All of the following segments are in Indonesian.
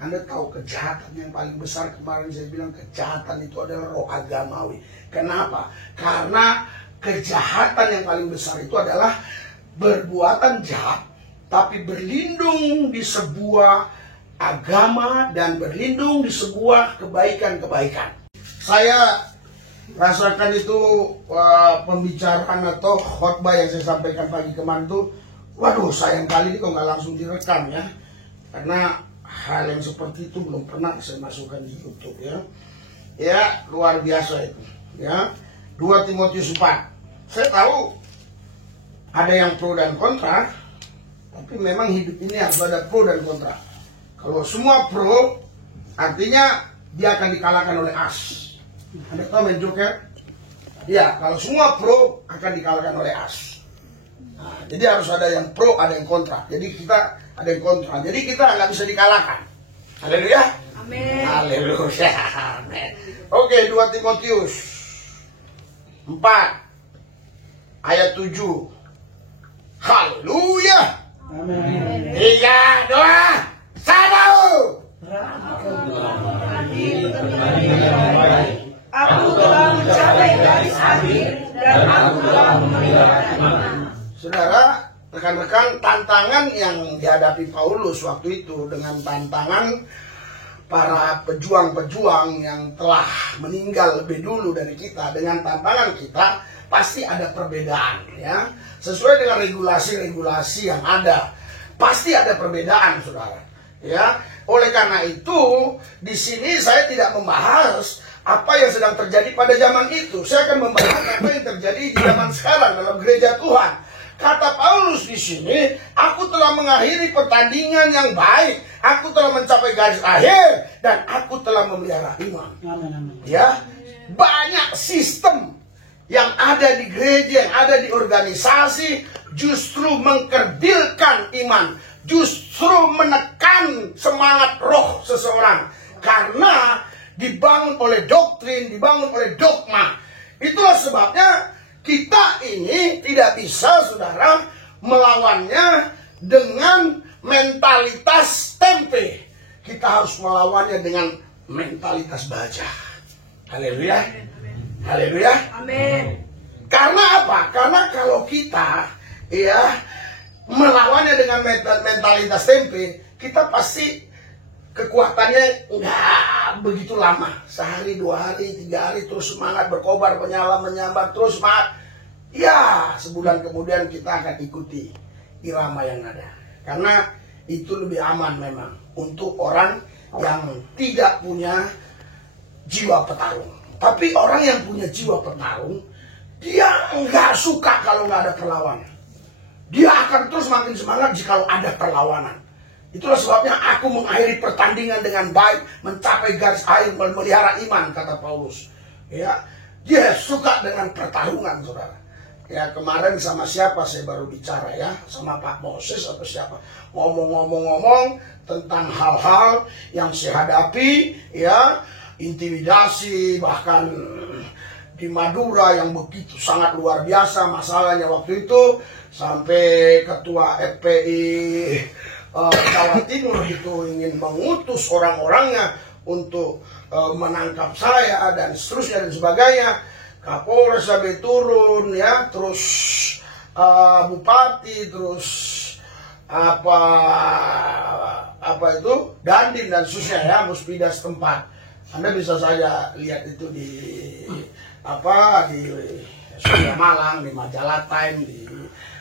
Anda tahu kejahatan yang paling besar kemarin saya bilang kejahatan itu adalah roh agamawi. Kenapa? Karena kejahatan yang paling besar itu adalah perbuatan jahat, tapi berlindung di sebuah agama dan berlindung di sebuah kebaikan-kebaikan. Saya rasakan itu pembicaraan atau khotbah yang saya sampaikan pagi kemarin itu, waduh sayang kali ini kok nggak langsung direkam ya, karena hal yang seperti itu belum pernah saya masukkan di YouTube ya. Ya, luar biasa itu. Ya. 2 Timotius 4. Saya tahu ada yang pro dan kontra, tapi memang hidup ini harus ada pro dan kontra. Kalau semua pro, artinya dia akan dikalahkan oleh as. Anda tahu main Joker? Ya, kalau semua pro akan dikalahkan oleh as. Nah, jadi harus ada yang pro, ada yang kontra. Jadi kita ada yang kontra. Jadi kita nggak bisa dikalahkan. Haleluya. Amin. Haleluya. Amin. Oke, 2 Timotius 4 ayat 7. Haleluya. Amin. 3, 2, 1. Aku telah mencapai garis akhir dan aku telah memelihara iman. Saudara, rekan-rekan, tantangan yang dihadapi Paulus waktu itu dengan tantangan para pejuang-pejuang yang telah meninggal lebih dulu dari kita, dengan tantangan kita pasti ada perbedaan ya. Sesuai dengan regulasi-regulasi yang ada, pasti ada perbedaan, Saudara. Ya, oleh karena itu di sini saya tidak membahas apa yang sedang terjadi pada zaman itu. Saya akan membahas apa yang terjadi di zaman sekarang dalam gereja Tuhan. Kata Paulus di sini, aku telah mengakhiri pertandingan yang baik, aku telah mencapai garis akhir, dan aku telah memelihara iman. Ya, banyak sistem yang ada di gereja, yang ada di organisasi, justru mengkerdilkan iman, justru menekan semangat roh seseorang, karena dibangun oleh doktrin, dibangun oleh dogma. Itulah sebabnya kita ini tidak bisa, saudara, melawannya dengan mentalitas tempe. Kita harus melawannya dengan mentalitas baja. Haleluya. Haleluya. Amin. Karena apa? Karena kalau kita ya melawannya dengan mentalitas tempe, kita pasti kekuatannya nggak begitu lama, sehari, 2 hari, 3 hari terus semangat, berkobar, menyala, menyambar, terus semangat. Ya, sebulan kemudian kita akan ikuti irama yang ada, karena itu lebih aman memang untuk orang yang tidak punya jiwa petarung. Tapi orang yang punya jiwa petarung, dia nggak suka kalau nggak ada perlawanan. Dia akan terus makin semangat jika ada perlawanan. Itulah sebabnya aku mengakhiri pertandingan dengan baik, mencapai garis akhir, memelihara iman, kata Paulus. Ya, dia suka dengan pertarungan, saudara. Ya, kemarin sama siapa saya baru bicara ya, sama Pak Moses atau siapa, ngomong tentang hal-hal yang saya hadapi, ya, intimidasi, bahkan di Madura yang begitu sangat luar biasa masalahnya waktu itu, sampai ketua FPI Jawa Timur itu ingin mengutus orang-orangnya untuk menangkap saya dan seterusnya dan sebagainya. Kapolres sampai turun ya, terus bupati, terus apa itu Dandim dan seterusnya ya, muspida setempat. Anda bisa saja lihat itu di Surya Malang, di majalah Time, di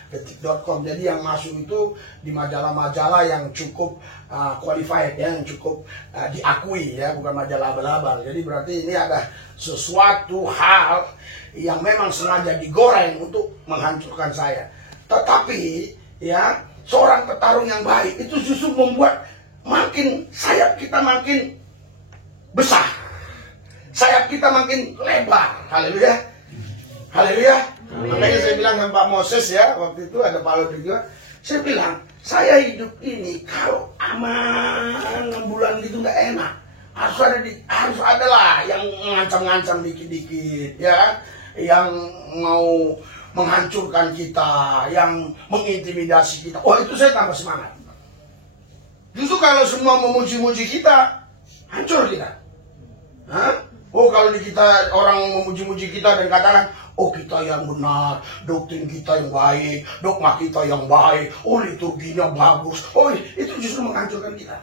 detik.com. Jadi yang masuk itu di majalah-majalah yang cukup qualified ya, yang cukup diakui ya, bukan majalah abal-abal. Jadi berarti ini ada sesuatu hal yang memang sengaja digoreng untuk menghancurkan saya. Tetapi ya, seorang petarung yang baik itu justru membuat makin sayap kita makin besar, sayap kita makin lebar. Haleluya. Haleluya. Makanya saya bilang sama Pak Moses ya, waktu itu ada Pak Lodri juga, saya bilang, saya hidup ini kalau aman 6 bulan gitu nggak enak. Harus ada lah yang ngancam-ngancam dikit-dikit ya, yang mau menghancurkan kita, yang mengintimidasi kita. Oh, itu saya tambah semangat. Justru kalau semua memuji-muji kita, hancur kita. Hah? Oh, kalau di kita orang memuji-muji kita dan katakan, oh kita yang benar, doktrin kita yang baik, dogma kita yang baik, oh liturginya bagus, oh itu justru menghancurkan kita.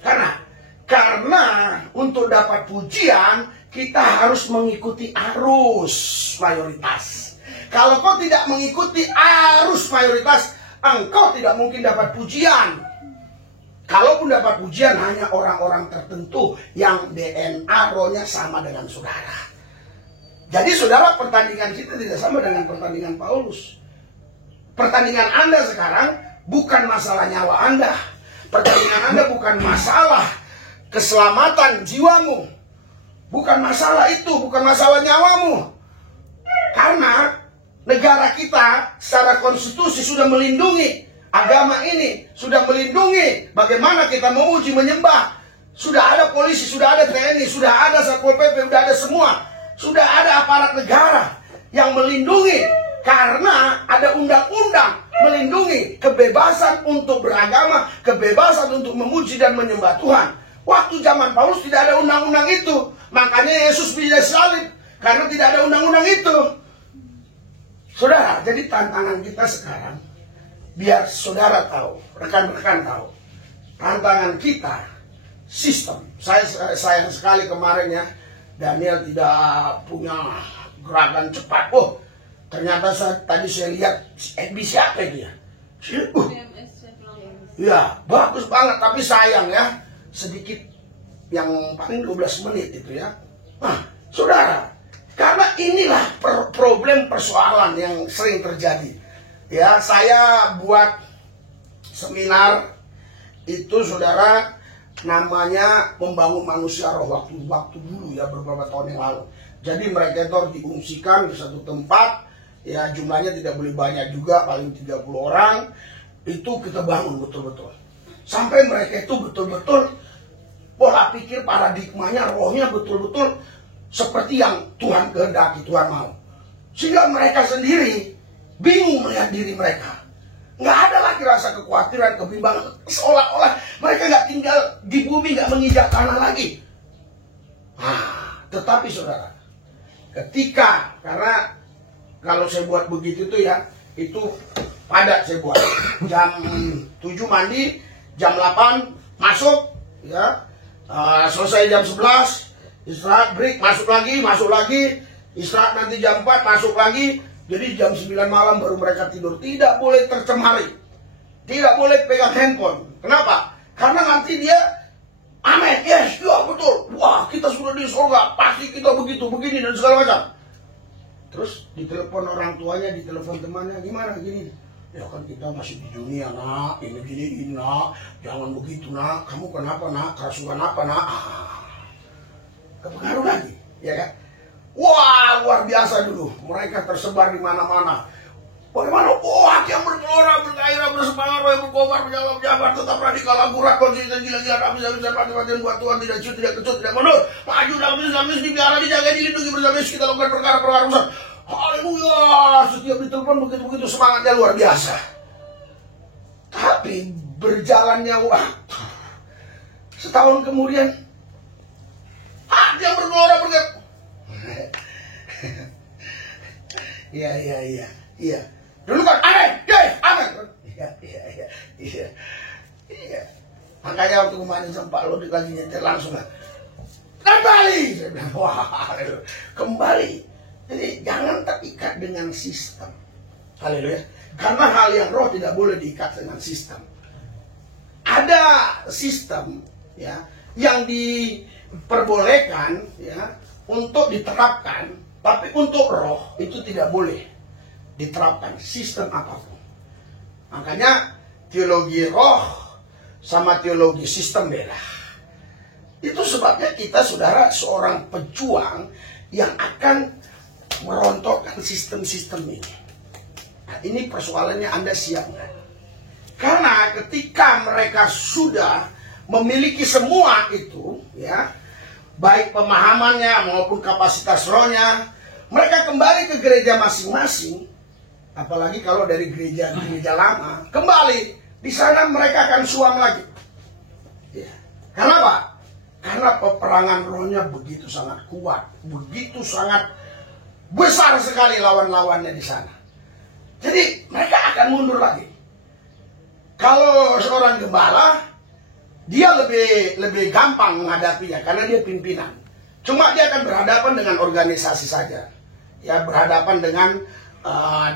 Karena untuk dapat pujian kita harus mengikuti arus mayoritas. Kalau kau tidak mengikuti arus mayoritas, engkau tidak mungkin dapat pujian. Kalaupun dapat pujian hanya orang-orang tertentu yang DNA rohnya sama dengan saudara. Jadi saudara, pertandingan kita tidak sama dengan pertandingan Paulus. Pertandingan Anda sekarang bukan masalah nyawa Anda. Pertandingan Anda bukan masalah keselamatan jiwamu. Bukan masalah itu, bukan masalah nyawamu. Karena negara kita secara konstitusi sudah melindungi agama ini, sudah melindungi bagaimana kita memuji, menyembah. Sudah ada polisi, sudah ada TNI, sudah ada Satpol PP, sudah ada semua. Sudah ada aparat negara yang melindungi. Karena ada undang-undang melindungi kebebasan untuk beragama, kebebasan untuk memuji dan menyembah Tuhan. Waktu zaman Paulus tidak ada undang-undang itu. Makanya Yesus disalib, karena tidak ada undang-undang itu. Saudara, jadi tantangan kita sekarang, biar saudara tahu, rekan-rekan tahu, tantangan kita sistem. Saya sayang sekali kemarin ya, Daniel tidak punya gerakan cepat. Oh, ternyata tadi saya lihat siapa dia? Ya, bagus banget, tapi sayang ya, sedikit yang paling 12 menit itu ya. Nah, saudara, karena inilah problem persoalan yang sering terjadi. Ya, saya buat seminar itu saudara, namanya membangun manusia roh, waktu dulu ya, beberapa tahun yang lalu. Jadi mereka itu diungsikan di satu tempat, ya jumlahnya tidak boleh banyak juga, paling 30 orang. Itu kita bangun betul-betul. Sampai mereka itu betul-betul pola pikir, paradigmanya, rohnya betul-betul seperti yang Tuhan kehendaki, Tuhan mau. Sehingga mereka sendiri bingung melihat diri mereka. Nggak ada lagi rasa kekhawatiran, kebimbangan. Seolah-olah mereka nggak tinggal di bumi, nggak menginjak tanah lagi. Nah, tetapi saudara, ketika, karena kalau saya buat begitu tuh ya, itu padat saya buat. Jam 7 mandi, jam 8 masuk, ya, selesai jam 11, istirahat, break, masuk lagi, istirahat nanti jam 4, masuk lagi. Jadi jam 9 malam baru mereka tidur. Tidak boleh tercemari. Tidak boleh pegang handphone. Kenapa? Karena nanti dia, amin, yes, ya betul. Wah, kita sudah di surga. Pasti kita begitu, begini, dan segala macam. Terus ditelepon orang tuanya, ditelepon temannya, gimana gini? Ya kan kita masih di dunia nak, ini gini nak, jangan begitu nak. Kamu kenapa nak? Kerasukan apa nak? Kepengaruh lagi, ya kan? Wah, luar biasa dulu. Mereka tersebar di mana-mana. Bagaimana? Oh, hati yang bergelora, bergairah, bersemangat, roh yang berkobar, menjawab jabar, tetap radikal, akurat, konsisten, gila-gila, habis-habisan, perhatian buat Tuhan, tidak ciut, tidak kecut, tidak mundur. Maju dalam Islam, dipiara, dijaga, dilindungi, bersama kita lakukan perkara-perkara besar. Haleluya! Setiap ditelepon begitu-begitu semangatnya luar biasa. Tapi berjalannya waktu, setahun kemudian, hati yang bergelora, bergerak. Iya. Dulu kan amin. Iya. Makanya waktu kemarin sama Pak Lodi lagi nyetir langsung kembali. Saya bilang, wah, kembali. Jadi jangan terikat dengan sistem. Haleluya. Karena hal yang roh tidak boleh diikat dengan sistem. Ada sistem ya yang diperbolehkan ya untuk diterapkan, tapi untuk roh itu tidak boleh diterapkan sistem apapun. Makanya teologi roh sama teologi sistem beda. Itu sebabnya kita saudara seorang pejuang yang akan merontokkan sistem-sistem ini. Nah, ini persoalannya Anda siap nggak? Karena ketika mereka sudah memiliki semua itu, ya, baik pemahamannya maupun kapasitas rohnya, mereka kembali ke gereja masing-masing. Apalagi kalau dari gereja lama, kembali di sana mereka akan suam lagi. Kenapa? Karena peperangan rohnya begitu sangat kuat, begitu sangat besar sekali lawan-lawannya di sana. Jadi mereka akan mundur lagi. Kalau seorang gembala, dia lebih gampang menghadapinya karena dia pimpinan. Cuma dia akan berhadapan dengan organisasi saja, ya, berhadapan dengan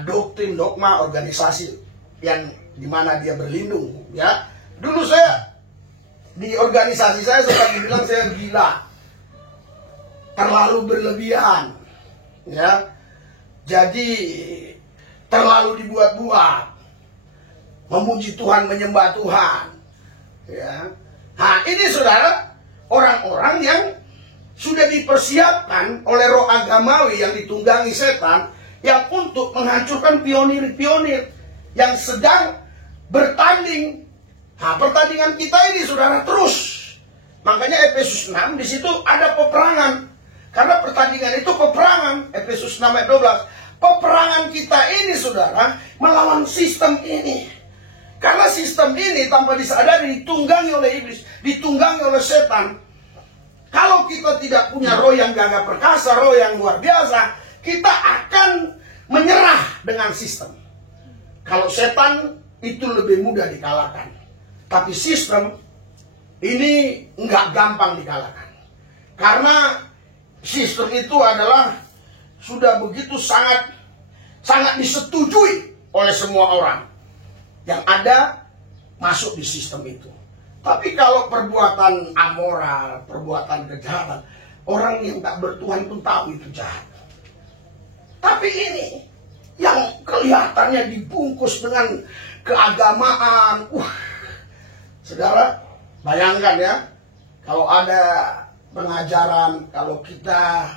doktrin, dogma, organisasi yang dimana dia berlindung. Ya, dulu saya di organisasi saya sempat dibilang saya gila, terlalu berlebihan, ya, jadi terlalu dibuat-buat, memuji Tuhan, menyembah Tuhan, ya. Nah, ini saudara, orang-orang yang sudah dipersiapkan oleh roh agamawi yang ditunggangi setan, yang untuk menghancurkan pionir-pionir yang sedang bertanding. Nah, pertandingan kita ini saudara terus. Makanya Efesus 6 di situ ada peperangan. Karena pertandingan itu peperangan. Efesus 6 ayat 12. Peperangan kita ini saudara melawan sistem ini. Karena sistem ini tanpa disadari ditunggangi oleh iblis, ditunggangi oleh setan. Kalau kita tidak punya roh yang gagah perkasa, roh yang luar biasa, kita akan menyerah dengan sistem. Kalau setan itu lebih mudah dikalahkan. Tapi sistem ini nggak gampang dikalahkan. Karena sistem itu adalah sudah begitu sangat disetujui oleh semua orang. Yang ada masuk di sistem itu. Tapi kalau perbuatan amoral, perbuatan kejahatan, orang yang tak bertuhan pun tahu itu jahat. Tapi ini yang kelihatannya dibungkus dengan keagamaan. Saudara, bayangkan ya, kalau ada pengajaran, kalau kita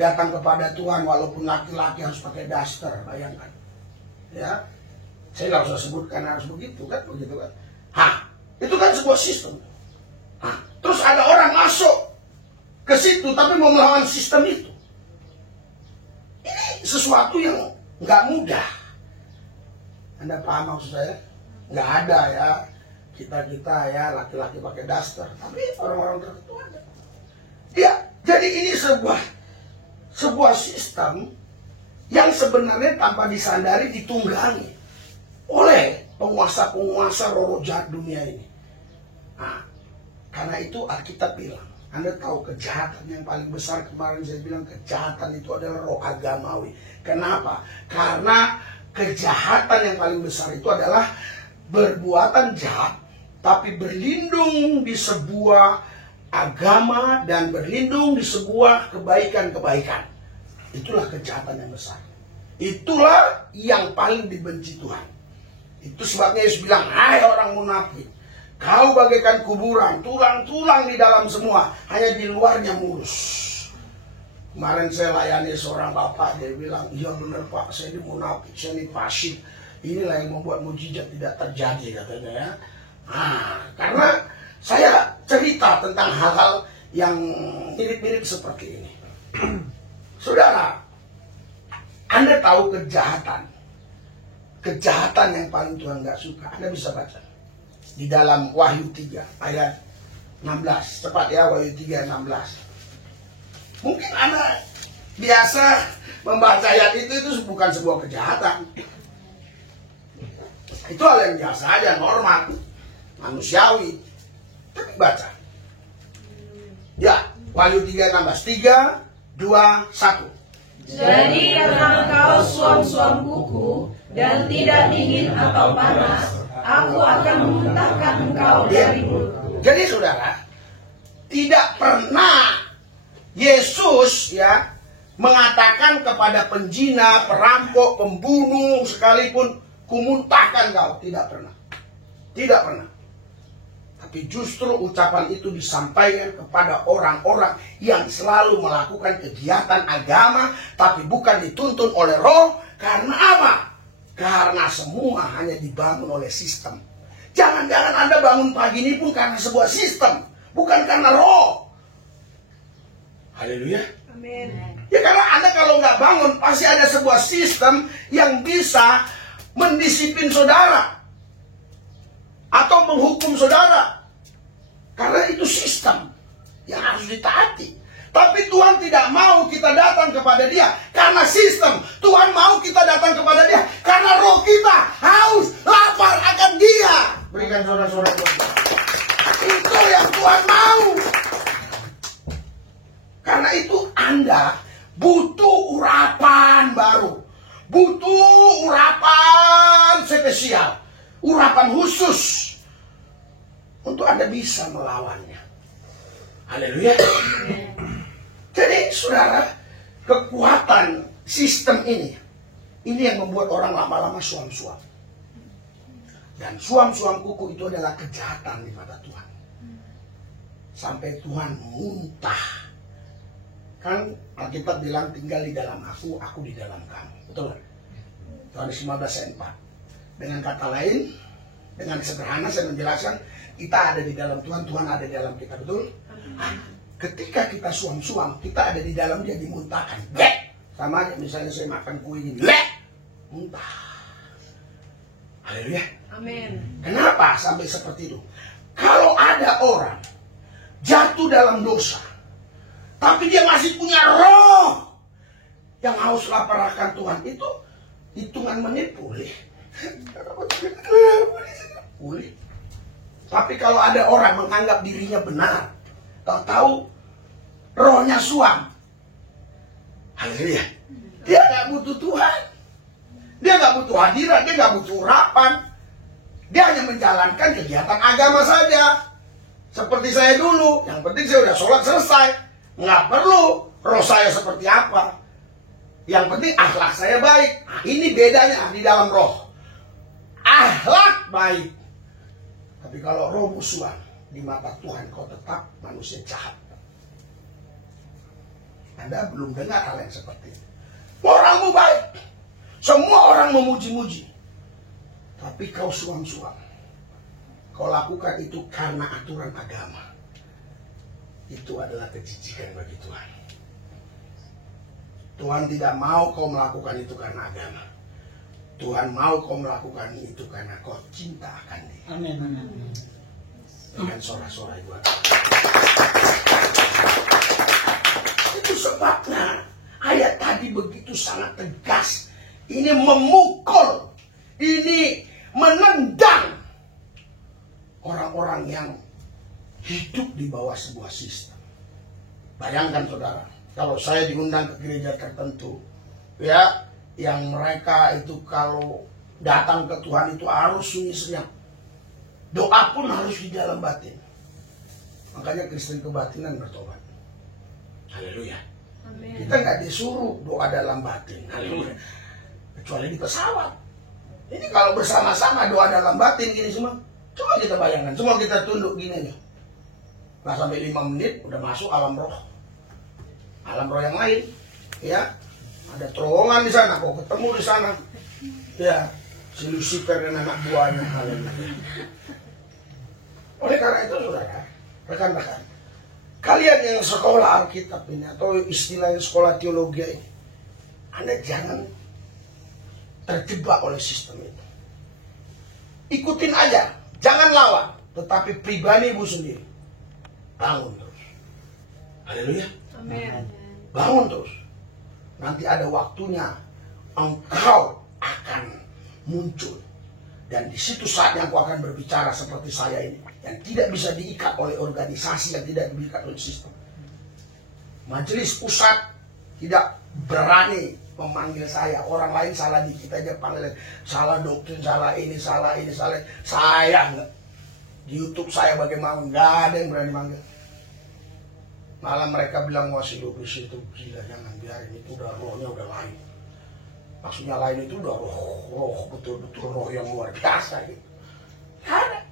datang kepada Tuhan walaupun laki-laki harus pakai daster, bayangkan. Ya, saya nggak usah sebutkan harus begitu kan. Itu kan sebuah sistem. Terus ada orang masuk ke situ tapi mau melawan sistem itu. Ini sesuatu yang nggak mudah. Anda paham maksud saya? Nggak ada ya. Kita ya laki-laki pakai daster, tapi orang-orang tertentu ada. Ya, jadi ini sebuah sistem yang sebenarnya tanpa disadari ditunggangi oleh penguasa-penguasa roh jahat dunia ini. Nah, karena itu Alkitab bilang, Anda tahu kejahatan yang paling besar, kemarin saya bilang kejahatan itu adalah roh agamawi. Kenapa? Karena kejahatan yang paling besar itu adalah berbuatan jahat tapi berlindung di sebuah agama dan berlindung di sebuah kebaikan-kebaikan. Itulah kejahatan yang besar. Itulah yang paling dibenci Tuhan. Itu sebabnya Yesus bilang, hai orang munafik, kau bagaikan kuburan, tulang-tulang di dalam semua, hanya di luarnya mulus. Kemarin saya layani seorang bapak, dia bilang, iya benar Pak, saya ini munafik, saya ini pasif. Inilah yang membuat mujizat tidak terjadi katanya ya. Karena saya cerita tentang hal-hal yang mirip-mirip seperti ini. Saudara, Anda tahu kejahatan yang paling Tuhan gak suka. Anda bisa baca di dalam Wahyu 3 ayat 16. Cepat ya, Wahyu 3 ayat 16. Mungkin Anda biasa membaca ayat itu bukan sebuah kejahatan. Itu hal yang biasa aja, normal, manusiawi. Tapi baca. Ya, Wahyu 3 16. 3, 2, 1. Jadi karena engkau suam-suam kuku dan tidak dingin atau panas, aku akan memuntahkan engkau dari mulutku. Jadi saudara, tidak pernah Yesus ya mengatakan kepada penjina, perampok, pembunuh sekalipun, kumuntahkan kau. Tidak pernah. Tidak pernah. Tapi justru ucapan itu disampaikan kepada orang-orang yang selalu melakukan kegiatan agama tapi bukan dituntun oleh roh. Karena apa? Karena semua hanya dibangun oleh sistem. Jangan-jangan Anda bangun pagi ini pun karena sebuah sistem, bukan karena roh. Haleluya. Amin. Ya karena Anda kalau nggak bangun pasti ada sebuah sistem yang bisa mendisiplin saudara atau menghukum saudara. Karena itu sistem yang harus ditaati. Tapi Tuhan tidak mau kita datang kepada Dia karena sistem. Tuhan mau kita datang kepada Dia karena roh kita haus, lapar akan Dia. Berikan saudara-saudara. Itu yang Tuhan mau. Karena itu Anda butuh urapan baru. Butuh urapan spesial. Urapan khusus. Untuk Anda bisa melawannya. Haleluya. Jadi saudara, kekuatan sistem ini yang membuat orang lama-lama suam-suam. Dan suam-suam kuku itu adalah kejahatan di mata Tuhan. Sampai Tuhan muntah. Kan Alkitab bilang tinggal di dalam aku di dalam kamu. Betul? Yohanes 15 ayat 4. Dengan kata lain, dengan sederhana saya menjelaskan, kita ada di dalam Tuhan, Tuhan ada di dalam kita. Betul? Ketika kita suam-suam, kita ada di dalam Dia dimuntahkan. Bleh! Sama aja misalnya saya makan kue ini. Bleh! Muntah. Haleluya. Amin. Kenapa sampai seperti itu? Kalau ada orang jatuh dalam dosa, tapi dia masih punya roh yang haus lapar akan Tuhan, itu hitungan menit pulih. Pulih. Tapi kalau ada orang menganggap dirinya benar, tahu rohnya suam, haleluya, dia nggak butuh Tuhan, dia nggak butuh hadirat, dia nggak butuh urapan, dia hanya menjalankan kegiatan agama saja. Seperti saya dulu, yang penting saya udah sholat selesai, nggak perlu roh saya seperti apa, yang penting akhlak saya baik. Nah, ini bedanya di dalam roh, akhlak baik. Tapi kalau roh musuhan, di mata Tuhan kau tetap manusia jahat. Anda belum dengar hal yang seperti itu. Orangmu baik, semua orang memuji-muji, tapi kau suam-suam. Kau lakukan itu karena aturan agama. Itu adalah kejijikan bagi Tuhan. Tuhan tidak mau kau melakukan itu karena agama. Tuhan mau kau melakukan itu karena kau cinta akan Dia. Amin. Dengan sorak-sorai buat. Itu sebabnya ayat tadi begitu sangat tegas. Ini memukul, ini menendang orang-orang yang hidup di bawah sebuah sistem. Bayangkan saudara, kalau saya diundang ke gereja tertentu, ya, yang mereka itu kalau datang ke Tuhan itu harus sunyi senyap. Doa pun harus di dalam batin. Makanya Kristen kebatinan bertobat. Haleluya. Kita nggak disuruh doa dalam batin. Haleluya. Kecuali di pesawat. Ini kalau bersama-sama doa dalam batin gini semua. Coba kita bayangkan. Semua kita tunduk gini aja. Nah sampai 5 menit udah masuk alam roh. Alam roh yang lain. Ya. Ada terowongan di sana. Kok ketemu di sana. Ya. Si Lucifer dan anak buahnya. Haleluya. Oleh karena itu saudara, rekan-rekan, kalian yang sekolah Alkitab ini atau istilahnya sekolah teologi ini, Anda jangan terjebak oleh sistem itu. Ikutin aja, jangan lawan, tetapi pribadi ibu sendiri. Bangun terus. Haleluya. Amin. Bangun terus. Nanti ada waktunya engkau akan muncul. Dan di situ saatnya engkau akan berbicara seperti saya ini, yang tidak bisa diikat oleh organisasi, yang tidak diikat oleh sistem. Majelis pusat tidak berani memanggil saya. Orang lain salah dikit aja panggil, salah doktrin, salah ini, salah ini, salah. Saya enggak. Di YouTube saya bagaimana, enggak ada yang berani manggil. Malah mereka bilang, wah si Lubis itu gila, jangan biarin, itu udah rohnya udah lain. Maksudnya lain itu udah roh betul-betul roh yang luar biasa gitu. Ada.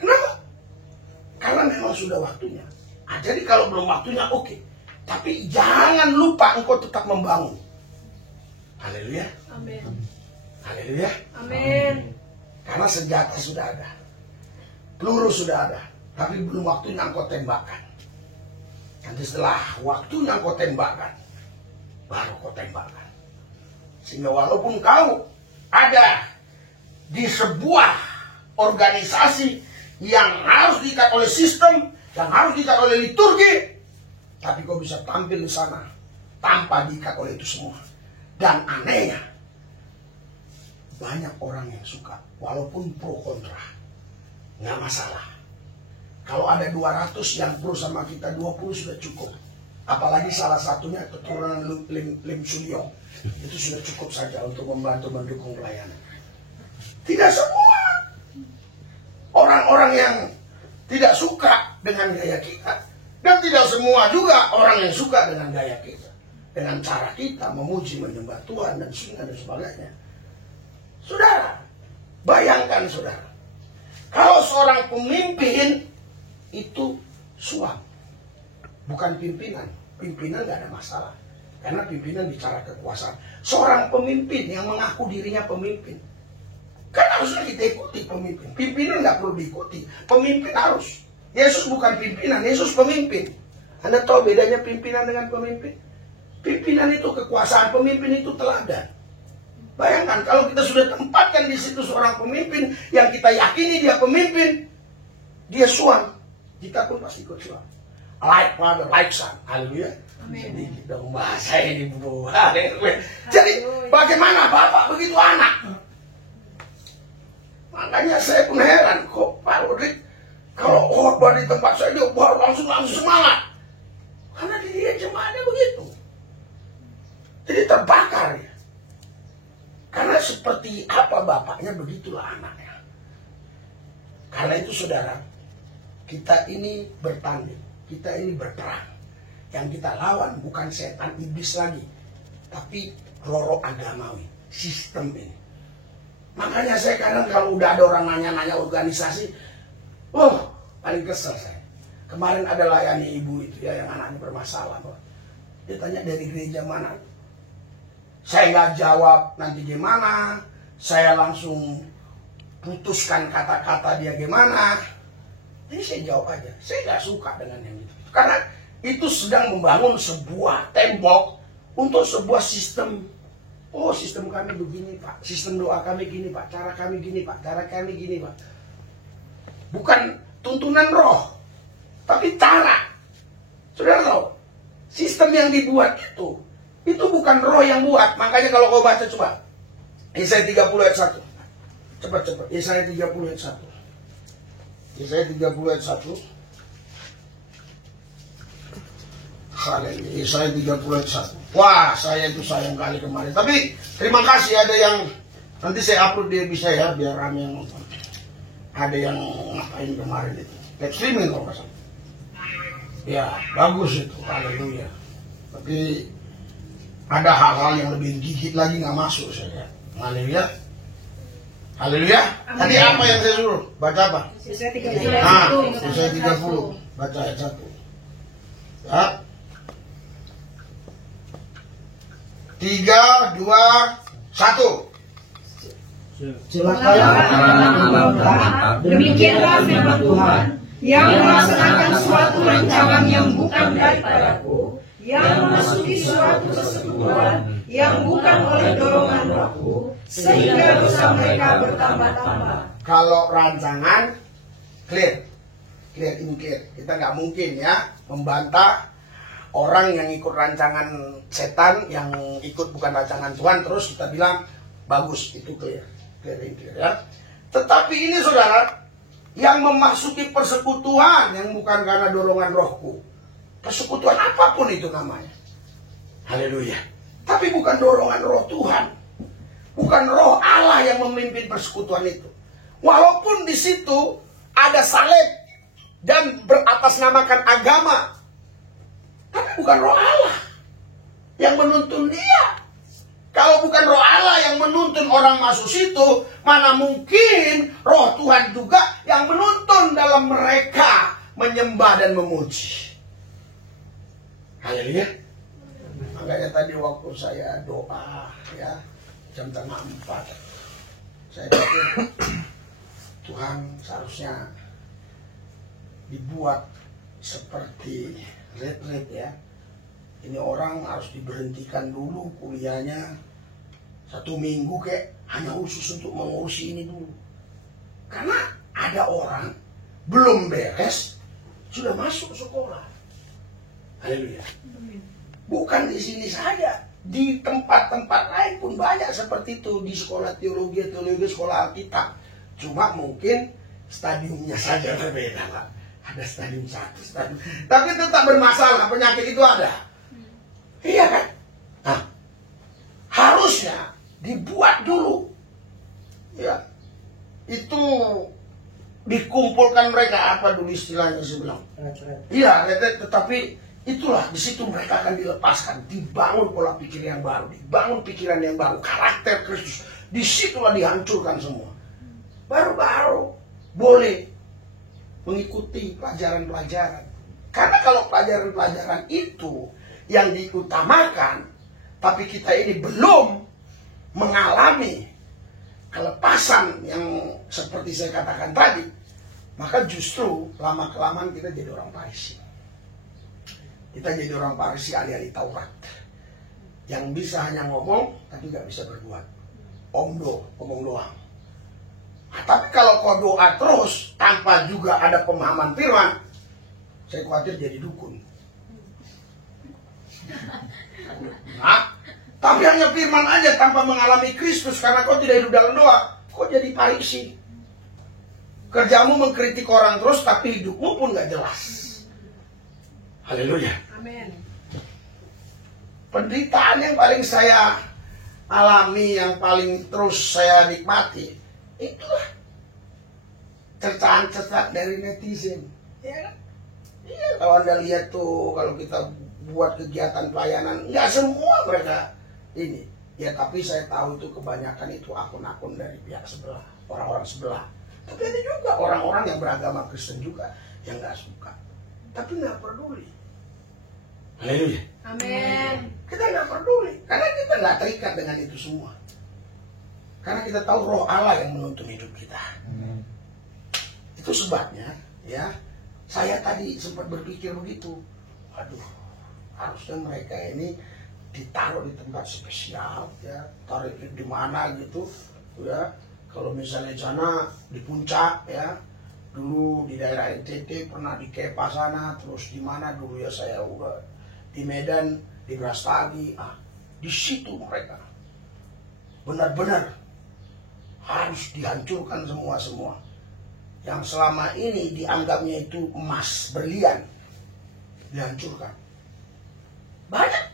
Kenapa? Karena memang sudah waktunya. Nah, jadi kalau belum waktunya oke. Tapi jangan lupa engkau tetap membangun. Haleluya. Amin. Haleluya. Amin. Karena senjata sudah ada. Peluru sudah ada. Tapi belum waktunya engkau tembakkan. Nanti setelah waktunya engkau tembakkan, baru kau tembakkan. Sehingga walaupun kau ada di sebuah organisasi yang harus diikat oleh sistem, yang harus diikat oleh liturgi, tapi kau bisa tampil di sana tanpa diikat oleh itu semua. Dan anehnya, banyak orang yang suka, walaupun pro kontra, nggak masalah. Kalau ada 200 yang pro sama kita, 20 sudah cukup. Apalagi salah satunya keturunan Lim Sulyong, itu sudah cukup saja untuk membantu mendukung pelayanan. Tidak semua orang-orang yang tidak suka dengan gaya kita, dan tidak semua juga orang yang suka dengan gaya kita, dengan cara kita memuji, menyembah Tuhan dan sebagainya. Saudara, bayangkan saudara, kalau seorang pemimpin itu suam, bukan pimpinan. Pimpinan gak ada masalah, karena pimpinan bicara kekuasaan. Seorang pemimpin yang mengaku dirinya pemimpin, kan harusnya kita ikuti pemimpin. Pimpinan gak perlu diikuti, pemimpin harus. Yesus bukan pimpinan, Yesus pemimpin. Anda tahu bedanya pimpinan dengan pemimpin? Pimpinan itu kekuasaan, pemimpin itu teladan. Bayangkan kalau kita sudah tempatkan di situ seorang pemimpin yang kita yakini dia pemimpin, dia suam, kita pun pasti ikut suam. Like father, like son. Haleluya. Sedikit dong bahasa ini, Bu. Haleluya. Jadi bagaimana Bapak begitu anak? Makanya saya pun heran, kok Pak Rodrik kalau khotbah di tempat saya dia langsung semangat. Karena dia jemaatnya begitu. Jadi terbakar ya. Karena seperti apa bapaknya, begitulah anaknya. Karena itu saudara, kita ini bertanding. Kita ini berperang. Yang kita lawan bukan setan iblis lagi, tapi roh-roh agamawi, sistem ini. Makanya saya kadang kalau udah ada orang nanya-nanya organisasi, paling kesel saya. Kemarin ada layani ibu itu ya, yang anaknya bermasalah. Dia tanya dari gereja mana. Saya nggak jawab nanti gimana, saya langsung putuskan kata-kata dia gimana. Jadi saya jawab aja, saya nggak suka dengan yang itu. Karena itu sedang membangun sebuah tembok untuk sebuah sistem. Oh, sistem kami begini Pak, sistem doa kami gini Pak, cara kami gini Pak, cara kami gini Pak. Bukan tuntunan roh, tapi cara. Saudara tahu, sistem yang dibuat itu bukan roh yang buat. Makanya kalau kau baca coba Yesaya 30 ayat 1. Cepat-cepat, Yesaya 30 ayat 1. Yesaya 30 ayat 1. Yesaya 30 ayat 1. Wah, saya itu sayang kali kemarin. Tapi terima kasih ada yang nanti saya upload dia bisa ya, biar rame yang nonton. Ada yang ngapain kemarin itu. Live streaming kalau nggak salah. Ya, bagus itu. Haleluya. Tapi ada hal-hal yang lebih gigit lagi nggak masuk saya. Haleluya. Haleluya. Tadi apa yang saya suruh? Baca apa? Yesaya 30. Yesaya 30. Baca ayat 1. Ya. 3, 2, 1. Demikianlah firman Tuhan, yang melaksanakan suatu rancangan yang bukan daripadaku, yang memasuki suatu persekutuan yang bukan oleh dorongan rohku, sehingga dosa mereka bertambah-tambah. Kalau rancangan clear ini clear. Kita nggak mungkin ya membantah orang yang ikut rancangan setan, yang ikut bukan rancangan Tuhan, terus kita bilang bagus, itu clear ya. Tetapi ini saudara, yang memasuki persekutuan yang bukan karena dorongan rohku, persekutuan apapun itu namanya, haleluya, tapi bukan dorongan roh Tuhan, bukan roh Allah yang memimpin persekutuan itu. Walaupun di situ ada salib dan beratasnamakan agama, tapi bukan roh Allah yang menuntun dia. Kalau bukan roh Allah yang menuntun orang masuk situ, mana mungkin roh Tuhan juga yang menuntun dalam mereka menyembah dan memuji. Haleluya. Makanya tadi waktu saya doa ya, jam 3:30, saya pikir Tuhan seharusnya dibuat seperti retreat ya. Ini orang harus diberhentikan dulu kuliahnya 1 minggu kayak hanya khusus untuk mengurusi ini dulu. Karena ada orang belum beres sudah masuk sekolah. Haleluya. Bukan di sini saja, di tempat-tempat lain pun banyak seperti itu, di sekolah teologi, sekolah Alkitab. Cuma mungkin stadiumnya saja berbeda, Pak. Ada stadium 1, stadium. Tapi tetap bermasalah, penyakit itu ada. Iya kan? Nah, harusnya dibuat dulu. Ya. Itu dikumpulkan mereka, apa dulu istilahnya saya bilang. Iya, tetapi itulah, di situ mereka akan dilepaskan, dibangun pola pikir yang baru, dibangun pikiran yang baru, karakter Kristus. Disitulah dihancurkan semua. Baru-baru boleh mengikuti pelajaran-pelajaran. Karena kalau pelajaran-pelajaran itu yang diutamakan, tapi kita ini belum mengalami kelepasan yang seperti saya katakan tadi, maka justru lama-kelamaan kita jadi orang Farisi. Kita jadi orang Farisi ahli-ahli Taurat, yang bisa hanya ngomong tapi nggak bisa berbuat. Ngomong doang. Nah, tapi kalau kau doa terus tanpa juga ada pemahaman firman, saya khawatir jadi dukun. Nah, tapi hanya firman aja tanpa mengalami Kristus, karena kau tidak hidup dalam doa, kau jadi Farisi. Kerjamu mengkritik orang terus, tapi hidupmu pun nggak jelas. Haleluya. Amin. Penderitaan yang paling saya alami, yang paling terus saya nikmati, itulah cercaan-cercaan dari netizen. Ya kan? Iya, kalau Anda lihat tuh, kalau kita buat kegiatan pelayanan, nggak semua mereka ini. Ya, tapi saya tahu itu kebanyakan itu akun-akun dari pihak sebelah, orang-orang sebelah. Tapi ada juga orang-orang yang beragama Kristen juga yang nggak suka, tapi nggak peduli. Haleluya. Amin. Kita nggak peduli, karena kita nggak terikat dengan itu semua. Karena kita tahu Roh Allah yang menuntun hidup kita. Itu sebabnya, ya, saya tadi sempat berpikir begitu. Aduh, harusnya mereka ini ditaruh di tempat spesial, ya, taruh di mana gitu, ya. Kalau misalnya di sana di puncak, ya, dulu di daerah NTT pernah di Kepa sana, terus di mana dulu ya saya udah di Medan, di Brastagi, di situ mereka benar-benar harus dihancurkan semua yang selama ini dianggapnya itu emas berlian, dihancurkan. Banyak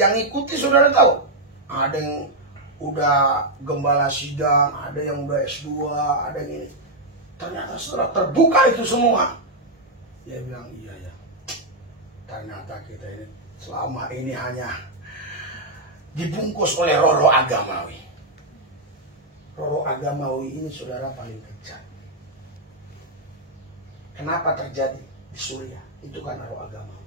yang ikuti, saudara tahu, ada yang udah gembala sidang, ada yang udah S2, ada yang ini. Ternyata setelah terbuka itu semua, dia bilang, iya ya, ternyata kita ini selama ini hanya dibungkus oleh roh-roh agamawi. Roh-roh agamawi ini, saudara, paling kejam. Kenapa terjadi di Suriah? Itu karena roh agamawi.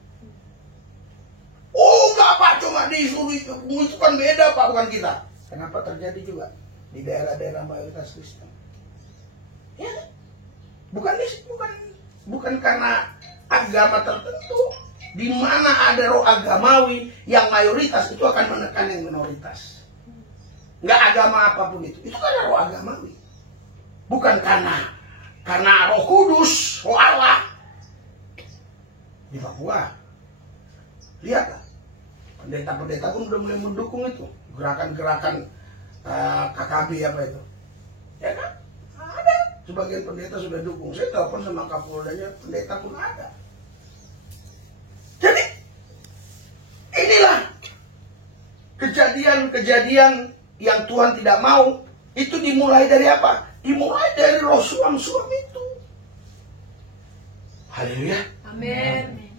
Oh enggak Pak, cuma di Suriah itu kan beda Pak, bukan kita. Kenapa terjadi juga di daerah-daerah mayoritas Kristen? Ya, bukan karena agama tertentu. Di mana ada roh agamawi yang mayoritas, itu akan menekan yang minoritas. Nggak agama apapun itu karena roh agamawi. Bukan karena Roh Kudus, Roh Allah. Di Papua, lihatlah, pendeta-pendeta pun udah mulai mendukung itu. Gerakan-gerakan KKB apa itu, ya kan? Ada sebagian pendeta sudah dukung. Saya telepon sama Kapoldanya, pendeta pun ada. Jadi inilah kejadian-kejadian yang Tuhan tidak mau. Itu dimulai dari apa? Dimulai dari roh suam-suam itu. Haleluya. Amin.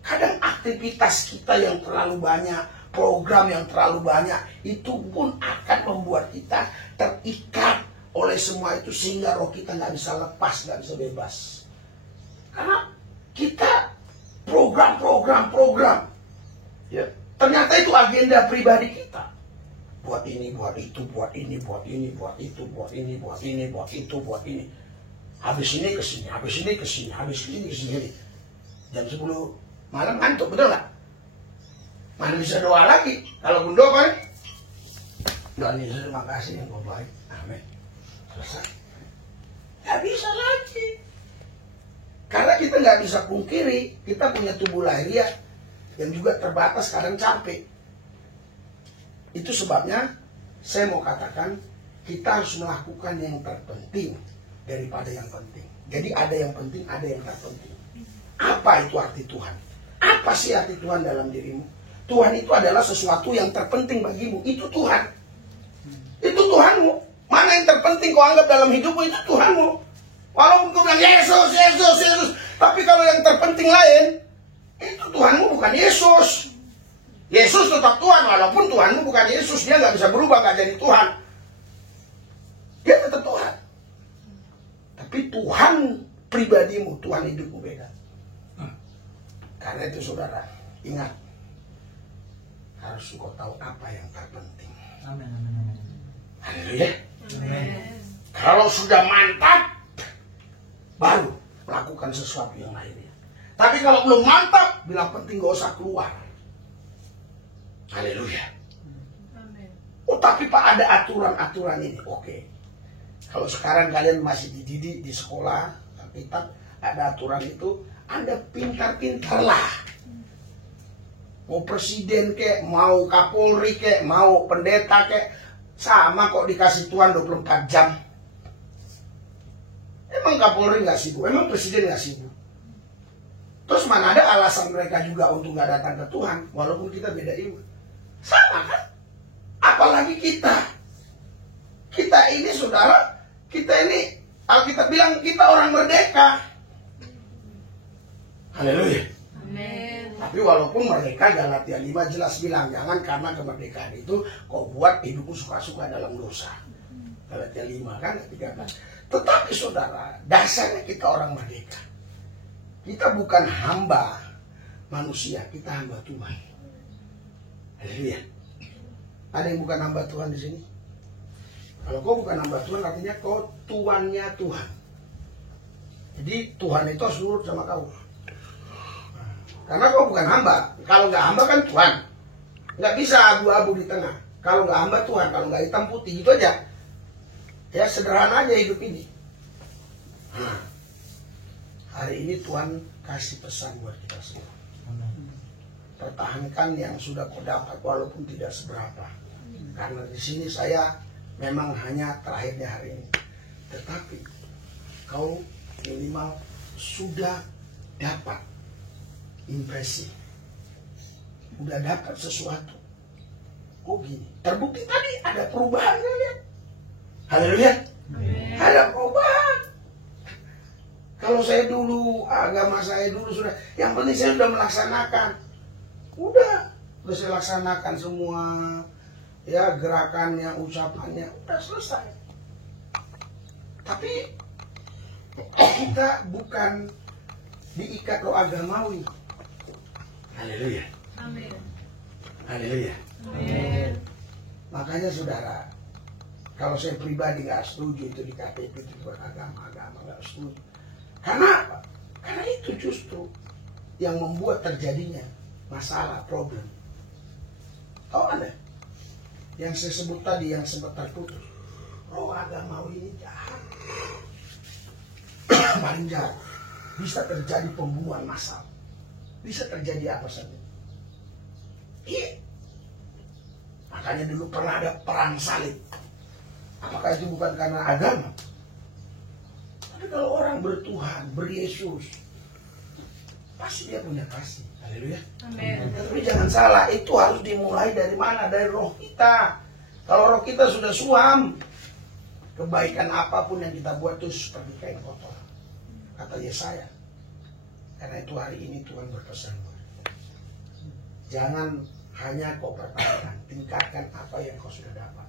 Kadang aktivitas kita yang terlalu banyak, program yang terlalu banyak, itu pun akan membuat kita terikat oleh semua itu, sehingga roh kita nggak bisa lepas, nggak bisa bebas. Karena kita program, ya, ternyata itu agenda pribadi kita. Buat ini, buat itu, buat ini, buat ini, buat itu, buat ini, buat ini, buat itu, buat ini. Habis ini ke sini, habis ini ke sini, habis ini ke sini. Jam 10 malam ngantuk, betul nggak? Mana bisa doa lagi? Kalau pun doa kan? Doa Yesus, terima kasih yang kau baik. Amin. Selesai. Nggak bisa lagi. Karena kita nggak bisa pungkiri, kita punya tubuh lahiriah yang juga terbatas, kadang capek. Itu sebabnya saya mau katakan kita harus melakukan yang terpenting daripada yang penting. Jadi ada yang penting, ada yang terpenting. Apa itu arti Tuhan? Apa sih arti Tuhan dalam dirimu? Tuhan itu adalah sesuatu yang terpenting bagimu. Itu Tuhan. Itu Tuhanmu. Mana yang terpenting kau anggap dalam hidupmu, itu Tuhanmu. Walaupun kau bilang Yesus, Yesus, Yesus. Tapi kalau yang terpenting lain, itu Tuhanmu bukan Yesus. Yesus tetap Tuhan, walaupun Tuhanmu bukan Yesus. Dia nggak bisa berubah, nggak jadi Tuhan. Dia tetap Tuhan. Tapi Tuhan pribadimu, Tuhan hidupmu beda. Karena itu saudara, ingat. Harus engkau tahu apa yang terpenting. Amin, amin, amin. Haleluya. Kalau sudah mantap, baru melakukan sesuatu yang lainnya. Tapi kalau belum mantap, bilang penting gak usah keluar. Haleluya. Oh tapi Pak ada aturan-aturan ini. Oke. Kalau sekarang kalian masih dididik di sekolah, Alkitab ada aturan itu, Anda pintar-pintarlah. Mau presiden kek, mau kapolri kek, mau pendeta kek, sama kok dikasih Tuhan 24 jam. Emang kapolri nggak sibuk, emang presiden nggak sibuk. Terus mana ada alasan mereka juga untuk nggak datang ke Tuhan, walaupun kita beda iman. Sama kan? Apalagi kita. Kita ini saudara, kita ini Alkitab bilang kita orang merdeka. Haleluya. Tapi walaupun mereka Galatia 5 jelas bilang jangan karena kemerdekaan itu kau buat hidupmu suka-suka dalam dosa. Galatia 5 kan 13. Tetapi saudara, dasarnya kita orang merdeka. Kita bukan hamba manusia, kita hamba Tuhan. Haleluya. Ada yang bukan hamba Tuhan di sini? Kalau kau bukan hamba Tuhan artinya kau tuannya Tuhan. Jadi Tuhan itu harus nurut sama kau. Karena kau bukan hamba. Kalau nggak hamba kan Tuhan. Nggak bisa abu-abu di tengah. Kalau nggak hamba Tuhan, kalau nggak hitam putih, itu aja. Ya sederhana aja hidup ini. Nah, hari ini Tuhan kasih pesan buat kita semua. Pertahankan yang sudah kau dapat walaupun tidak seberapa. Karena di sini saya memang hanya terakhirnya hari ini. Tetapi kau minimal sudah dapat impresi, udah dapat sesuatu. Oh gini, terbukti tadi ada perubahan kan ya? Haleluya. Ada perubahan. Kalau saya dulu, agama saya dulu sudah, yang penting saya sudah melaksanakan. Udah saya laksanakan semua, ya gerakannya, ucapannya, udah selesai. Tapi kita bukan diikat roh agamawi. Haleluya. Amin. Haleluya. Amin. Makanya saudara, kalau saya pribadi nggak setuju itu di KTP itu buat agama nggak setuju. Karena apa? Karena itu justru yang membuat terjadinya masalah, problem. Tahu Anda? Yang saya sebut tadi, yang sempat terputus. Roh agamawi ini jahat. Paling jahat. Bisa terjadi pembunuhan massal. Bisa terjadi apa saja. Iya. Makanya dulu pernah ada perang salib. Apakah itu bukan karena agama? Tapi kalau orang bertuhan, beryesus, pasti dia punya kasih. Haleluya. Amin. Tapi jangan salah, itu harus dimulai dari mana? Dari roh kita. Kalau roh kita sudah suam, kebaikan apapun yang kita buat itu seperti kain kotor. Kata Yesaya. Karena itu hari ini Tuhan berpesan. Jangan hanya kau pertahankan, tingkatkan apa yang kau sudah dapat.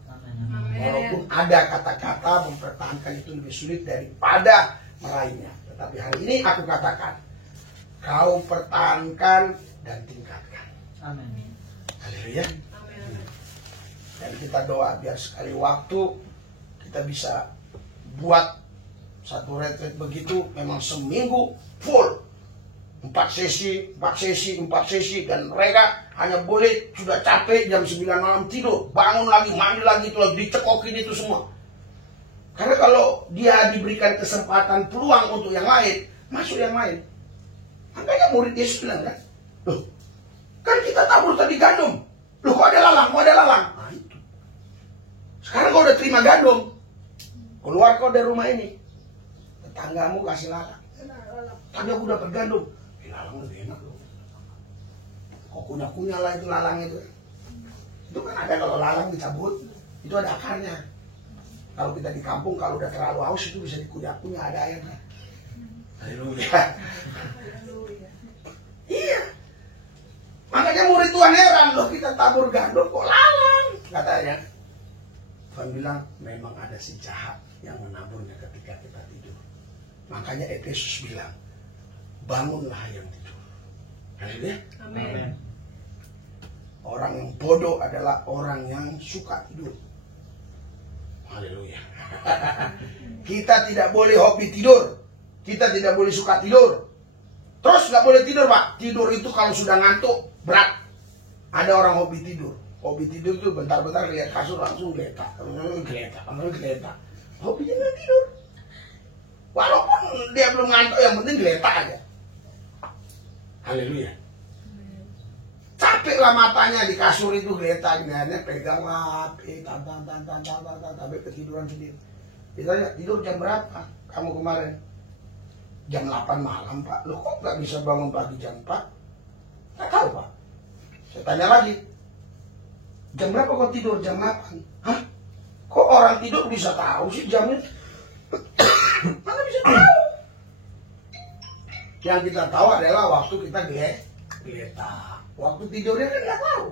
Walaupun ada kata-kata mempertahankan itu lebih sulit daripada meraihnya. Tetapi hari ini aku katakan, kau pertahankan dan tingkatkan. Amin. Haleluya. Dan kita doa biar sekali waktu kita bisa buat satu retreat begitu, memang seminggu full. 4 sesi, dan mereka hanya boleh sudah capek jam 9 malam tidur, bangun lagi, mandi lagi, itu lagi dicekokin itu semua. Karena kalau dia diberikan kesempatan peluang untuk yang lain, masuk yang lain. Makanya murid Yesus bilang kan, loh, kan kita tabur tadi gandum. Loh, kok ada lalang, kok ada lalang? Nah itu. Sekarang kau udah terima gandum, keluar kau dari rumah ini, tetanggamu kasih lalang. Tadi aku dapat gandum. Lalang lebih enak loh. Kok kunyah-kunyah lah itu lalang itu. Itu kan ada kalau lalang dicabut, itu ada akarnya. Kalau kita di kampung, kalau udah terlalu haus itu bisa dikunyah-kunyah, ada airnya. Haleluya. Iya. Makanya murid Tuhan heran, loh kita tabur gandum kok lalang, katanya. Tuhan bilang memang ada si jahat yang menaburnya ketika kita tidur. Makanya Efesus bilang, bangunlah yang tidur. Haleluya. Amin. Orang yang bodoh adalah orang yang suka tidur. Haleluya. Kita tidak boleh hobi tidur. Kita tidak boleh suka tidur. Terus nggak boleh tidur, Pak. Tidur itu kalau sudah ngantuk berat. Ada orang hobi tidur. Hobi tidur itu bentar-bentar lihat kasur langsung geletak. Hobinya nggak tidur. Walaupun dia belum ngantuk, yang penting geletak aja. Haleluya. Capek lah matanya di kasur itu geletak. Akhirnya pegang HP, sampai ketiduran sendiri. Ditanya, tidur jam berapa kamu kemarin? Jam 8 malam, Pak. Loh kok nggak bisa bangun pagi jam 4? Nggak tahu, Pak. Saya tanya lagi, jam berapa kau tidur? Jam 8. Hah? Kok orang tidur bisa tahu sih jamnya? Mana bisa tahu? Yang kita tahu adalah waktu kita geletak. Waktu tidurnya kan nggak tahu.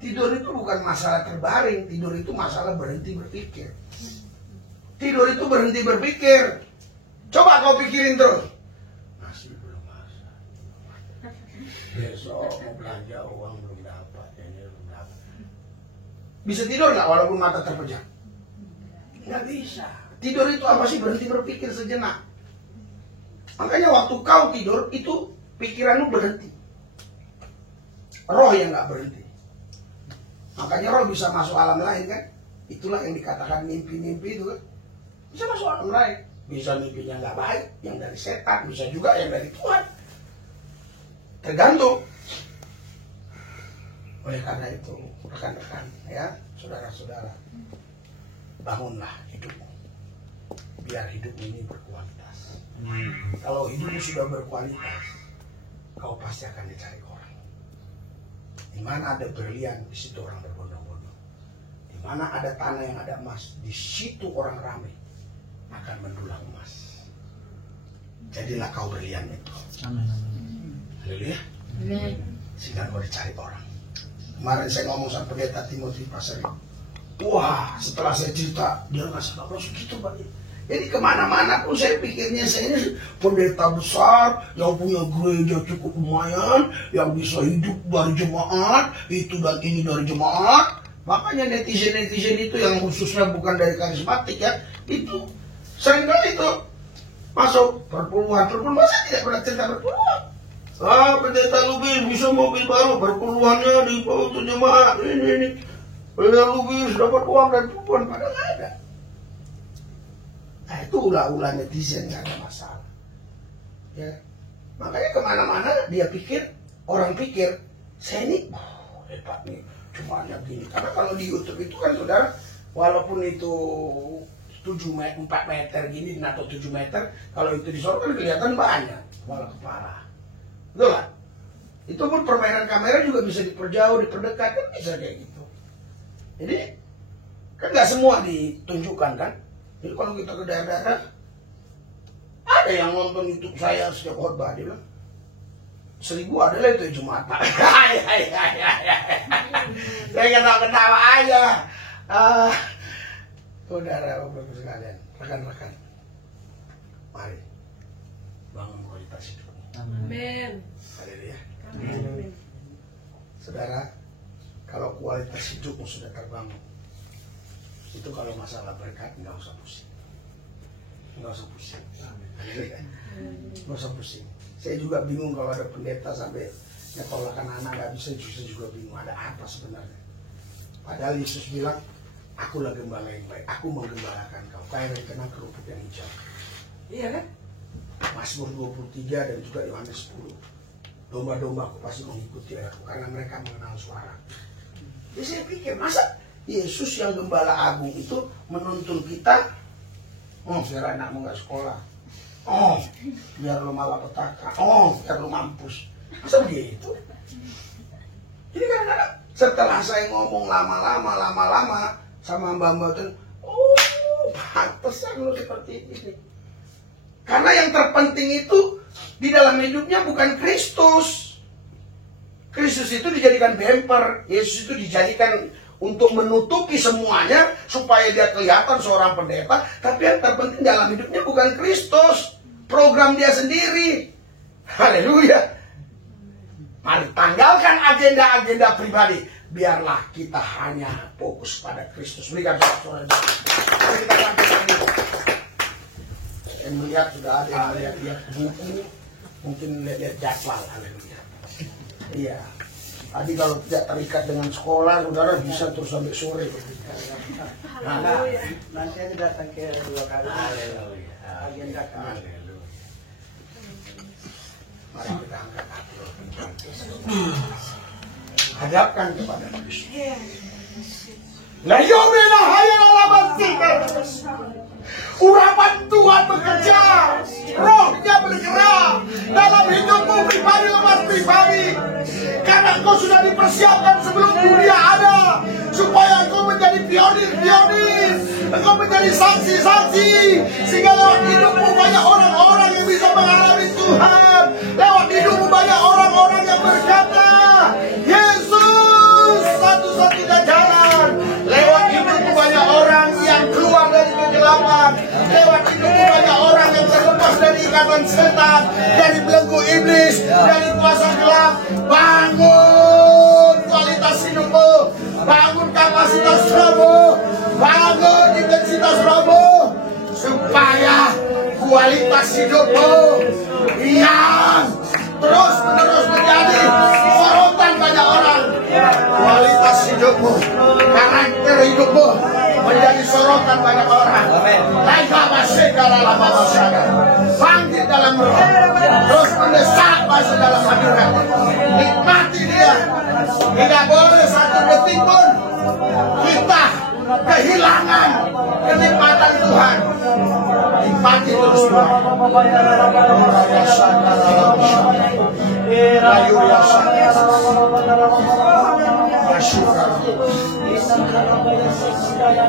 Tidur itu bukan masalah terbaring, tidur itu masalah berhenti berpikir. Tidur itu berhenti berpikir. Coba kau pikirin terus. Masih belum masak. Besok mau belanja uang belum dapat, ini belum dapat. Bisa tidur nggak walaupun mata terpejam? Nggak bisa. Tidur itu apa sih? Berhenti berpikir sejenak. Makanya waktu kau tidur itu pikiranmu berhenti. Roh yang nggak berhenti. Makanya roh bisa masuk alam lain kan? Itulah yang dikatakan mimpi-mimpi itu kan? Bisa masuk alam lain. Bisa mimpinya nggak baik, yang dari setan, bisa juga yang dari Tuhan. Tergantung. Oleh karena itu, rekan-rekan, ya, saudara-saudara, bangunlah hidupmu, biar hidup ini berkualitas. Kalau hidupmu sudah berkualitas, kau pasti akan dicari orang. Di mana ada berlian, di situ orang berbondong-bondong. Di mana ada tanah yang ada emas, di situ orang ramai akan mendulang emas. Jadilah kau berlian itu. Amin. Haleluya. Amin. Sehingga kau dicari orang. Kemarin saya ngomong sama pendeta Timothy Pasari. Wah, setelah saya cerita, dia ngasih kabar segitu banyak. Jadi kemana-mana pun saya pikirnya saya ini pendeta besar yang punya gereja cukup lumayan, yang bisa hidup dari jemaat, itu dan ini dari jemaat. Makanya netizen-netizen itu yang khususnya bukan dari karismatik ya, itu seringkali itu masuk perpuluhan masa tidak pernah cerita perpuluhan. Pendeta Lubis bisa mobil baru, perpuluhannya di bawah itu jemaat ini. Pendeta Lubis dapat uang dan perpuluhan, padahal nggak ada. Nah itu ulah-ulah netizen, nggak ada masalah. Ya, makanya kemana-mana dia pikir, orang pikir saya ini hebat nih, cuma hanya gini. Karena kalau di YouTube itu kan saudara, walaupun itu 4 meter gini atau 7 meter, kalau itu disorot kan kelihatan banyak kepala kepala. Betul kan? Itu pun permainan kamera juga bisa diperjauh, diperdekat, kan bisa kayak gitu. Jadi kan nggak semua ditunjukkan kan? Jadi kalau kita ke daerah-daerah, ada yang nonton YouTube saya setiap khotbah, dia bilang 1000 adalah itu Jumatan. Saya ketawa-ketawa aja. Saudara-saudara sekalian, rekan-rekan, mari bangun kualitas hidup. Amin. Haleluya. Amin. Saudara, kalau kualitas hidupmu sudah terbangun, itu kalau masalah berkat nggak usah pusing, nggak usah pusing. Haleluya. Nggak usah pusing. Saya juga bingung kalau ada pendeta sampai nyekolahkan anak nggak bisa, saya juga bingung ada apa sebenarnya. Padahal Yesus bilang, Akulah gembala yang baik, aku menggembalakan kau. Kayak yang kena kerupuk yang hijau. Iya kan? Mazmur 23 dan juga Yohanes 10. Domba-dombaku pasti mengikuti aku karena mereka mengenal suara. Jadi saya pikir, masa Yesus yang gembala agung itu menuntun kita, biar anakmu gak sekolah, biar lo malapetaka, biar lo mampus. Masa begitu? Jadi kadang-kadang setelah saya ngomong lama-lama sama mbak-mbak itu, pantesan lo seperti ini. Karena yang terpenting itu di dalam hidupnya bukan Kristus. Kristus itu dijadikan bumper, Yesus itu dijadikan untuk menutupi semuanya supaya dia kelihatan seorang pendeta. Tapi yang terpenting dalam hidupnya bukan Kristus, program dia sendiri. Haleluya. Mari tanggalkan agenda-agenda pribadi. Biarlah kita hanya fokus pada Kristus. Berikan soal-soal. Mari kita sampaikan dulu. Saya melihat sudah ada yang lihat buku, mungkin lihat jadwal. Haleluya. Iya. Tadi kalau tidak terikat dengan sekolah, saudara bisa terus sampai sore. Nanti aja datang ke 2 kali. Haleluya. Agenda kami. Mari kita angkat hati. Hadapkan kepada Kristus. La yomena hayana labantika. Urapan Tuhan bekerja, rohnya bergerak dalam hidupmu pribadi lepas pribadi. Karena engkau sudah dipersiapkan sebelum dunia ada, supaya engkau menjadi pionir-pionir, engkau menjadi saksi-saksi, sehingga lewat hidupmu banyak orang-orang yang bisa mengalami Tuhan. Lewat hidupmu banyak orang-orang yang berkata, Yesus satu-satunya jalan. Lewat hidupmu banyak orang yang keluar dari kegelapan. Lewat hidupmu banyak orang yang terlepas dari ikatan setan, dari belenggu iblis, dari kuasa gelap. Bangun kualitas hidupmu, bangun kapasitas rohmu, bangun intensitas rohmu, supaya kualitas hidupmu yang terus-menerus menjadi sorotan banyak orang. Kualitas hidupmu, karakter hidupmu menjadi sorotan banyak orang. Bangkit dalam roh, terus mendesak masuk dalam hadirat. Nikmati dia. Tidak boleh satu detik pun kita kehilangan kenikmatan Tuhan. Nikmati terus Tuhan.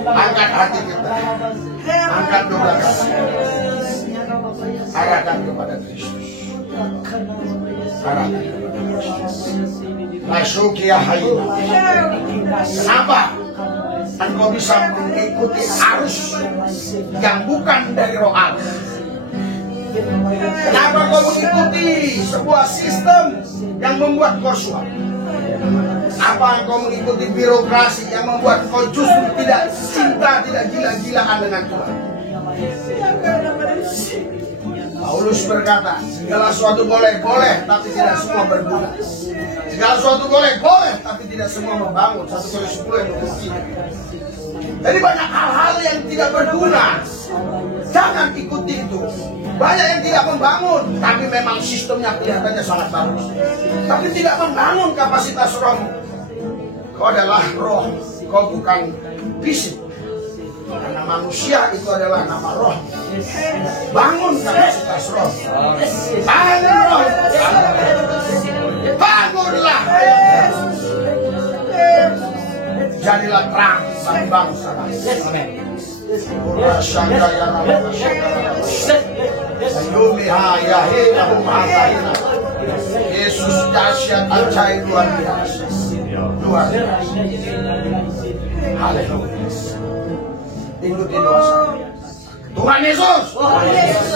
Angkat hati kita, angkat doa, arahkan kepada Kristus, arahkan kepada Kristus. Masuk ya hayu. Kenapa engkau bisa mengikuti arus yang bukan dari roh Allah? Kenapa kau mengikuti sebuah sistem yang membuat kau suap? Apa engkau mengikuti birokrasi yang membuat kau justru tidak cinta, tidak gila-gilaan dengan Tuhan? Paulus berkata, segala sesuatu boleh, tapi tidak semua berguna. Segala sesuatu boleh, tapi tidak semua membangun. 1 Korintus 10 ayat 23. Jadi banyak hal-hal yang tidak berguna. Jangan ikuti itu. Banyak yang tidak membangun, tapi memang sistemnya kelihatannya sangat bagus, tapi tidak membangun kapasitas roh. Kau adalah roh, kau bukan fisik. Karena manusia itu adalah nama roh. Bangun kapasitas roh. Bangun roh. Bangunlah. Jadilah terang bagi bangsa. Amin. Yesus dahsyat, ajaib, luar biasa. Luar biasa. Haleluya. Ikuti doa saya. Tuhan Yesus,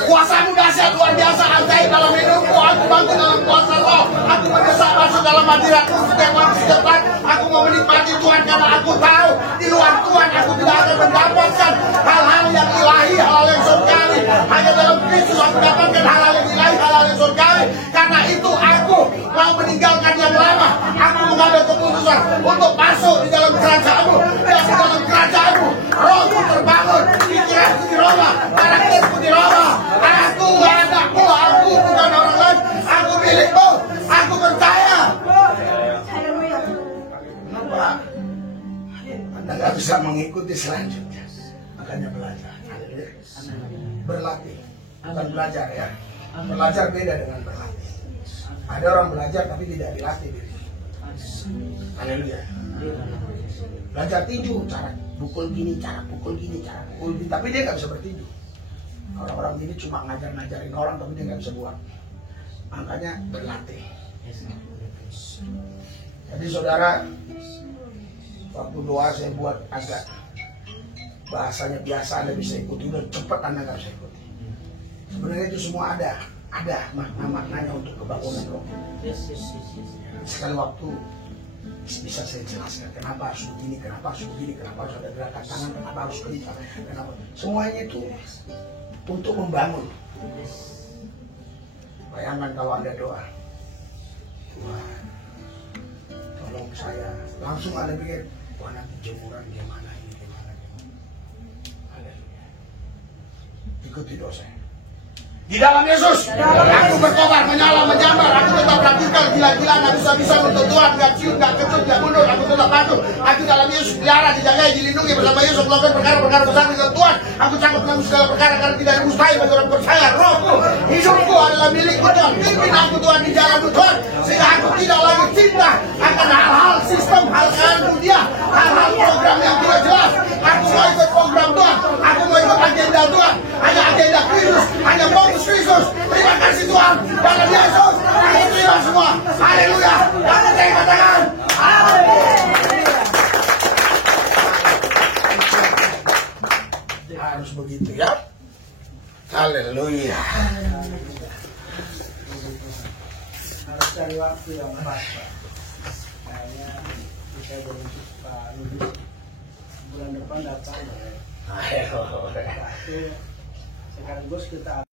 kuasa-Mu dahsyat, luar biasa, ajaib dalam hidupku. Aku bangun dalam kuasa Roh. Aku mendesak masuk dalam hadirat-Mu setiap waktu setiap saat. Aku mau menikmati Tuhan karena aku tahu di luar Tuhan aku tidak akan mendapatkan hal-hal yang ilahi, hal-hal yang surgawi. Hanya dalam Kristus aku mendapatkan hal-hal yang ilahi, hal-hal yang surgawi. Karena itu aku mau meninggalkan yang lama. Aku mengambil keputusan untuk masuk di dalam kerajaan-Mu. Dan di dalam kerajaan-Mu rohku. Aku percaya. Kenapa? Anda nggak bisa mengikuti selanjutnya. Makanya belajar. Berlatih. Bukan belajar ya. Belajar beda dengan berlatih. Ada orang belajar tapi tidak dilatih diri. Haleluya. Belajar tinju, cara pukul gini, cara pukul gini, cara pukul gini, tapi dia nggak bisa bertinju. Orang-orang ini cuma ngajarin orang tapi dia nggak bisa buat. Makanya berlatih. Jadi saudara, waktu doa saya buat agak bahasanya biasa, Anda bisa ikuti, udah cepat Anda nggak bisa ikuti. Sebenarnya itu semua ada makna-maknanya untuk kebangunan roh. Sekali waktu bisa saya jelaskan kenapa harus begini, kenapa harus begini, kenapa harus ada gerakan tangan, kenapa harus kelihatan, kenapa. Semuanya itu untuk membangun. Bayangkan kalau Anda doa, Tuhan, tolong saya. Langsung Anda pikir, wah nanti jemuran gimana ini, gimana. Haleluya. Ikuti dosa. Di dalam Yesus, aku bertobat, menyala, menyamar, aku tetap radikal, gila-gila, nggak bisa untuk Tuhan, nggak cium, nggak ketut, nggak mundur, aku tetap patuh. Aku dalam Yesus, pelihara, dijagai, dilindungi bersama Yesus, melakukan perkara-perkara besar dengan Tuhan. Aku sanggup menanggung segala perkara karena tidak ada mustahil bagi orang percaya. Rohku, hidupku adalah milikku Tuhan. Pimpin aku Tuhan di jalanmu Tuhan, sehingga aku tidak lagi cinta akan hal-hal sistem, hal-hal dunia, hal-hal program yang tidak jelas. Aku mau ikut program Tuhan, aku mau ikut agenda Tuhan, hanya agenda Kristus, hanya fokus Kristus. Terima kasih Tuhan, dalam Yesus, aku terima semua. Haleluya. Dan saya katakan, amin. Harus begitu ya. Haleluya. Harus cari waktu yang pas, Pak. Kayaknya kita jadi Pak Lulus bulan depan datang ya. Satu sekaligus kita